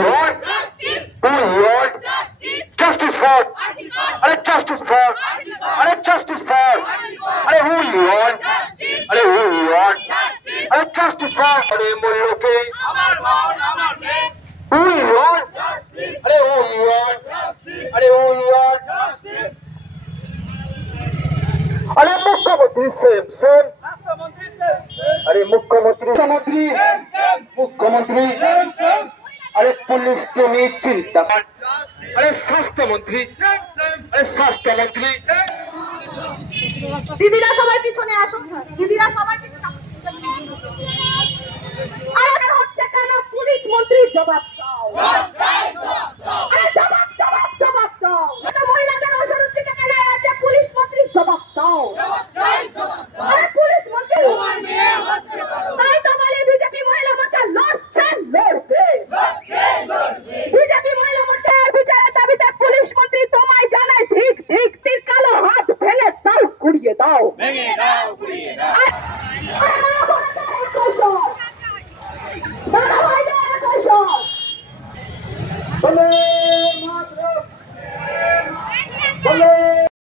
want justice. We want justice. Justice for. अरे justice for. अरे justice for. अरे who you want? Justice. अरे who you want? Justice. अरे justice for. अरे मुल्लों के. Who you want? Justice. अरे who you want? Justice. अरे who you want? Justice. अरे मुख्यमंत्री सेम अरे मुख्यमंत्री मुख्यमंत्री अरे पुलिस के लिए चिंता अरे स्वास्थ्य मंत्री अरे स्वास्थ्य मंत्री দিদিরা সবাই পিছনে আসুন দিদিরা সবাই পিছনে আরে হচ্ছে কেন পুলিশ মন্ত্রী জবাব দাও আরে জবাব দাও এটা মহিলাদের অসুরক্ষিত থেকে কেন আছে পুলিশ মন্ত্রী জবাব দাও আরে পুলিশ মন্ত্রী তোমার মেয়ে হচ্ছে তাই তো বলে বিজেপি মহিলা মোর্চা লড়বে বিজেপি মহিলা মোর্চা বিচারের দাবিতে পুলিশ মন্ত্রী তোমায় জানায় ঠিক তীর কালো হাত ভেঙে তাল কুড়িয়ে দাও দাদা ভাই